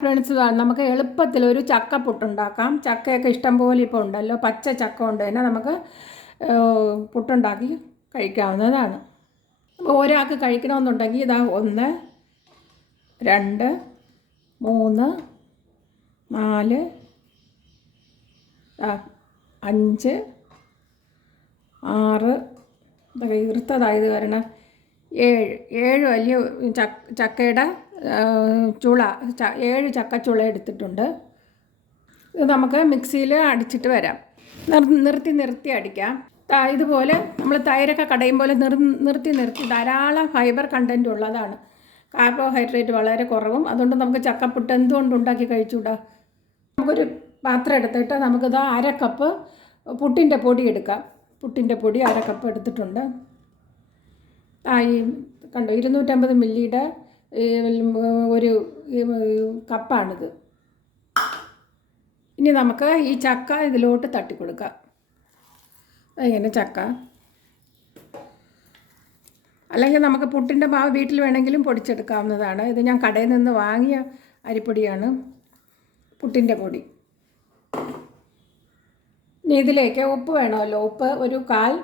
Friends നമുക്ക് എളുപ്പത്തിൽ ഒരു ചക്കപ്പുട്ടുണ്ടാക്കാം ചക്കയൊക്കെ ഇഷ്ടംപോലെ ഇപ്പോൾ ഉണ്ടല്ലോ. പച്ച ചക്ക കൊണ്ട് തന്നെ നമുക്ക് പുട്ടുണ്ടാക്കി കഴിക്കാവുന്നതാണ്. അപ്പോൾ ഒരാൾക്ക് കഴിക്കണമെന്നുണ്ടെങ്കിൽ ഇതാ ഒന്ന് രണ്ട് മൂന്ന് നാല് അഞ്ച് ആറ് ഇതൊക്കെ ഈർത്തതായത് കാരണം ഏഴ് ഏഴ് വലിയ ചക്കയുടെ ചുള ഏഴ് ചക്കച്ചുള എടുത്തിട്ടുണ്ട്. ഇത് നമുക്ക് മിക്സിയിൽ അടിച്ചിട്ട് വരാം. നിർ- നിർത്തി നിർത്തി അടിക്കാം. ഇതുപോലെ നമ്മൾ തൈരൊക്കെ കടയുമ്പോൾ നിർ നിർത്തി നിർത്തി ധാരാളം ഫൈബർ കണ്ടന്റ് ഉള്ളതാണ്. കാർബോഹൈഡ്രേറ്റ് വളരെ കുറവും. അതുകൊണ്ട് നമുക്ക് ചക്കപ്പുട്ട് എന്തുകൊണ്ട് ഉണ്ടാക്കി കഴിച്ചുകൂടാ നമുക്കൊരു പാത്രം എടുത്തിട്ട് നമുക്കിത് അര കപ്പ് പുട്ടിന്റെ പൊടി എടുക്കാം. പുട്ടിന്റെ പൊടി അര കപ്പ് എടുത്തിട്ടുണ്ട്. ആ ഈ കണ്ടോ ഇരുന്നൂറ്റമ്പത് മില്ലിയുടെ ഒരു കപ്പാണിത്. ഇനി നമുക്ക് ഈ ചക്ക ഇതിലോട്ട് തട്ടിക്കൊടുക്കാം. ഇങ്ങനെ ചക്ക? അല്ലെങ്കിൽ നമുക്ക് പുട്ടിന്റെ മാവ് വീട്ടിൽ വേണമെങ്കിലും പൊടിച്ചെടുക്കാവുന്നതാണ്. ഇത് ഞാൻ കടയിൽ നിന്ന് വാങ്ങിയ അരിപ്പൊടിയാണ് പുട്ടിന്റെ പൊടി. ഇനി ഇതിലേക്ക് ഉപ്പ് വേണമല്ലോ. ഉപ്പ് ഒരു കാൽ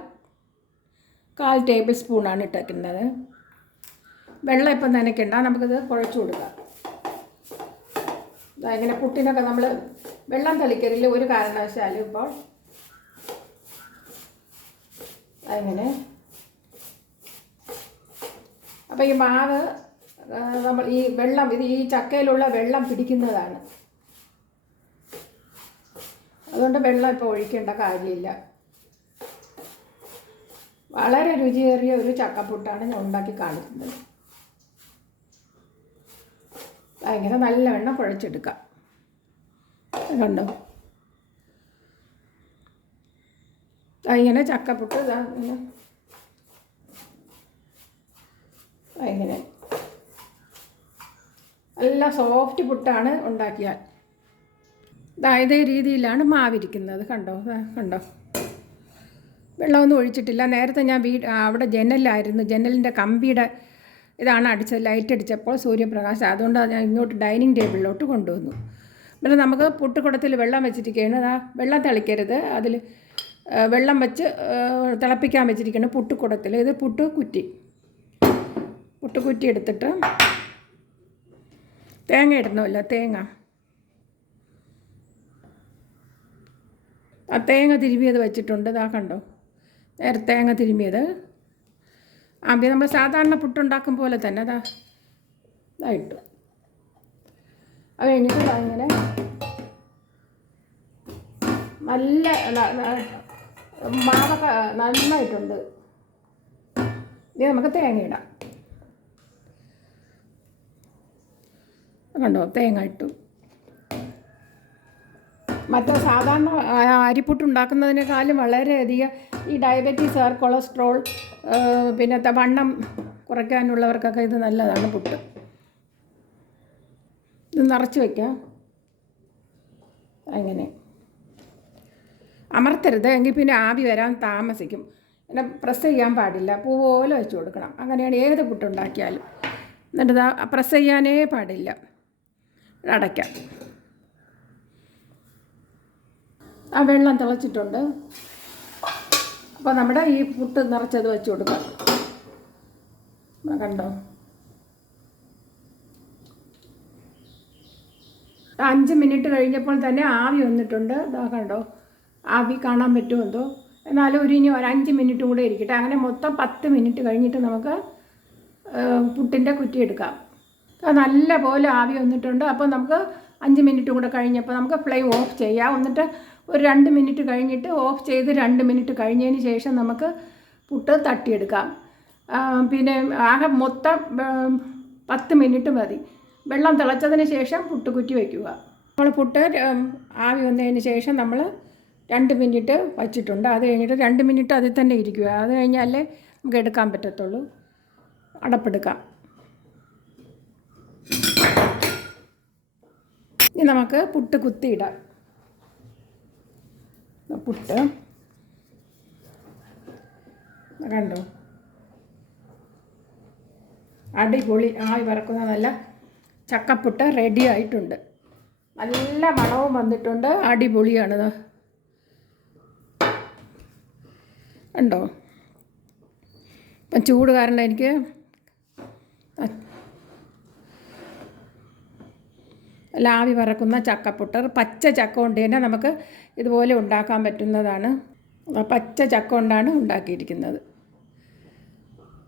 കാൽ ടേബിൾ സ്പൂണാണ് ഇട്ടേക്കുന്നത്. വെള്ളം ഇപ്പം നനയ്ക്കണ്ട. നമുക്കിത് കുഴച്ച് കൊടുക്കാം. ഇങ്ങനെ പുട്ടിനൊക്കെ നമ്മൾ വെള്ളം തളിക്കരുതില്ല ഒരു കാരണവശാലും ഇപ്പോൾ അങ്ങനെ അപ്പോൾ ഈ മാവ് നമ്മൾ ഈ വെള്ളം ഇത് ഈ ചക്കയിലുള്ള വെള്ളം പിടിക്കുന്നതാണ്. അതുകൊണ്ട് വെള്ളം ഇപ്പോൾ ഒഴിക്കേണ്ട കാര്യമില്ല. വളരെ രുചിയേറിയ ഒരു ചക്കപ്പുട്ടാണ് ഞാൻ ഉണ്ടാക്കി കാണിക്കുന്നത്. ഭയങ്കര നല്ലവണ്ണം കുഴച്ചെടുക്കാം. കണ്ടോ? ഇങ്ങനെ ചക്കപ്പുട്ട് ഇങ്ങനെ. ഇങ്ങനെ. നല്ല സോഫ്റ്റ് പുട്ടാണ് ഉണ്ടാക്കിയാൽ. ഇതേ രീതിയിലാണ് മാവിരിക്കുന്നത്. കണ്ടോ? കണ്ടോ? വെള്ളമൊന്നും ഒഴിച്ചിട്ടില്ല. നേരത്തെ ഞാൻ വീ അവിടെ ജനലായിരുന്നു. ജനലിന്റെ കമ്പിയുടെ ഇതാണ് അടിച്ച ലൈറ്റ് അടിച്ചപ്പോൾ സൂര്യപ്രകാശം. അതുകൊണ്ടാണ് ഞാൻ ഇങ്ങോട്ട് ഡൈനിങ് ടേബിളിലോട്ട് കൊണ്ടുവന്നു. പിന്നെ നമുക്ക് പുട്ടുകുടത്തിൽ വെള്ളം വെച്ചിരിക്കുകയാണ്. ആ വെള്ളം തളിക്കരുത്. അതിൽ വെള്ളം വെച്ച് തിളപ്പിക്കാൻ വെച്ചിരിക്കുകയാണ് പുട്ടുകുടത്തിൽ ഇത് പുട്ട് കുറ്റി പുട്ടുകുറ്റി എടുത്തിട്ട് തേങ്ങ ഇടണമല്ലോ തേങ്ങ? ആ തേങ്ങ തിരുമിയത് വെച്ചിട്ടുണ്ട്. ഇതാ കണ്ടോ? നേരെ തേങ്ങ തിരുമിയത് ആ പിന്നെ നമ്മൾ സാധാരണ പുട്ടുണ്ടാക്കും പോലെ തന്നെ അതാ. ഇതായിട്ടു അത് കഴിഞ്ഞിട്ട് ഇങ്ങനെ നല്ല മാവൊക്കെ നന്നായിട്ടുണ്ട്. ഇനി നമുക്ക് തേങ്ങ ഇടാം. കണ്ടോ? തേങ്ങ ഇട്ടു. മറ്റേ സാധാരണ അരിപ്പുട്ടുണ്ടാക്കുന്നതിനേക്കാളും വളരെയധികം ഈ ഡയബറ്റീസ് ആർ കൊളസ്ട്രോൾ പിന്നെ വണ്ണം കുറയ്ക്കാനുള്ളവർക്കൊക്കെ ഇത് നല്ലതാണ് പുട്ട്. ഇത് നിറച്ച് വയ്ക്കാം അങ്ങനെ. അമർത്തരുത് എങ്കിൽ പിന്നെ ആവി വരാൻ താമസിക്കും. പിന്നെ പ്രസ് ചെയ്യാൻ പാടില്ല. പൂ പോലെ വെച്ച് കൊടുക്കണം. അങ്ങനെയാണ് ഏത് പുട്ടുണ്ടാക്കിയാലും. എന്നിട്ട് പ്രസ് ചെയ്യാനേ പാടില്ല. അടയ്ക്കാം. ആ വെള്ളം തിളച്ചിട്ടുണ്ട്. അപ്പോൾ നമ്മുടെ ഈ പുട്ട് നിറച്ചത് വെച്ച് കൊടുക്കാം. കണ്ടോ? അഞ്ച് മിനിറ്റ് കഴിഞ്ഞപ്പോൾ തന്നെ ആവി വന്നിട്ടുണ്ട്. ഇതാ കണ്ടോ? ആവി കാണാൻ പറ്റുമെന്തോ എന്നാലും ഒരു ഇനി ഒരു അഞ്ച് മിനിറ്റ് കൂടെ ഇരിക്കട്ടെ. അങ്ങനെ മൊത്തം പത്ത് മിനിറ്റ് കഴിഞ്ഞിട്ട് നമുക്ക് പുട്ടിന്റെ കുറ്റി എടുക്കാം. നല്ല പോലെ ആവി വന്നിട്ടുണ്ട്. അപ്പോൾ നമുക്ക് അഞ്ച് മിനിറ്റ് കൂടെ കഴിഞ്ഞപ്പോൾ നമുക്ക് ഫ്ലെയിം ഓഫ് ചെയ്യാം. എന്നിട്ട് ഒരു രണ്ട് മിനിറ്റ് കഴിഞ്ഞിട്ട് ഓഫ് ചെയ്ത് രണ്ട് മിനിറ്റ് കഴിഞ്ഞതിന് ശേഷം നമുക്ക് പുട്ട് തട്ടിയെടുക്കാം. പിന്നെ ആകെ മൊത്തം പത്ത് മിനിറ്റ് മതി. വെള്ളം തിളച്ചതിന് ശേഷം പുട്ട് കുറ്റി വയ്ക്കുക. നമ്മൾ പുട്ട് ആവി വന്നതിന് ശേഷം നമ്മൾ രണ്ട് മിനിറ്റ് വച്ചിട്ടുണ്ട്. അത് കഴിഞ്ഞിട്ട് രണ്ട് മിനിറ്റ് അതിൽ തന്നെ ഇരിക്കുക. അത് കഴിഞ്ഞാലേ നമുക്ക് എടുക്കാൻ പറ്റത്തുള്ളൂ. അടപ്പെടുക്കാം. ഇനി നമുക്ക് പുട്ട് കുത്തിയിടാം. പുട്ട്. കണ്ടോ? അടിപൊളി. ആയി വറക്കുന്ന നല്ല ചക്കപ്പുട്ട് റെഡി ആയിട്ടുണ്ട്. നല്ല മണവും വന്നിട്ടുണ്ട്. അടിപൊളിയാണിത് ഉണ്ടോ ഇപ്പം ചൂട് കാരണം എനിക്ക് ലാവി പറക്കുന്ന ചക്കപ്പുട്ടർ. പച്ച ചക്ക കൊണ്ട് തന്നെ നമുക്ക് ഇതുപോലെ ഉണ്ടാക്കാൻ പറ്റുന്നതാണ്. പച്ച ചക്ക കൊണ്ടാണ് ഉണ്ടാക്കിയിരിക്കുന്നത്.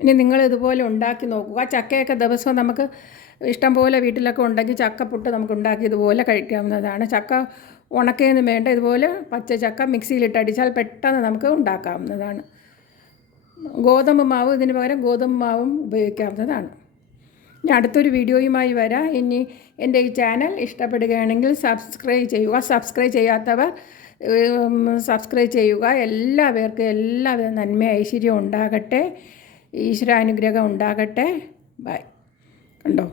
ഇനി നിങ്ങൾ ഇതുപോലെ ഉണ്ടാക്കി നോക്കുക. ചക്കയൊക്കെ ദിവസവും നമുക്ക് ഇഷ്ടം പോലെ വീട്ടിലൊക്കെ ഉണ്ടെങ്കിൽ ചക്കപ്പുട്ട് നമുക്ക് ഉണ്ടാക്കി ഇതുപോലെ കഴിക്കാവുന്നതാണ്. ചക്ക ഉണക്കിയൊന്നും വേണ്ട ഇതുപോലെ പച്ച ചക്ക മിക്സിയിലിട്ട് അടിച്ചാൽ പെട്ടെന്ന് നമുക്ക് ഉണ്ടാക്കാവുന്നതാണ്. ഗോതമ്പ് മാവ് ഇതിന് പകരം ഗോതമ്പ് മാവും ഉപയോഗിക്കാവുന്നതാണ്. ഇനി അടുത്തൊരു വീഡിയോയുമായി വരാം. ഇനി എന്റെ ഈ ചാനൽ ഇഷ്ടപ്പെടുകയാണെങ്കിൽ സബ്സ്ക്രൈബ് ചെയ്യുക. സബ്സ്ക്രൈബ് ചെയ്യാത്തവർ സബ്സ്ക്രൈബ് ചെയ്യുക. എല്ലാ പേർക്കും എല്ലാവിധ നന്മ ഐശ്വര്യം ഉണ്ടാകട്ടെ. ഈശ്വരാനുഗ്രഹം ഉണ്ടാകട്ടെ. ബൈ. കണ്ടോ?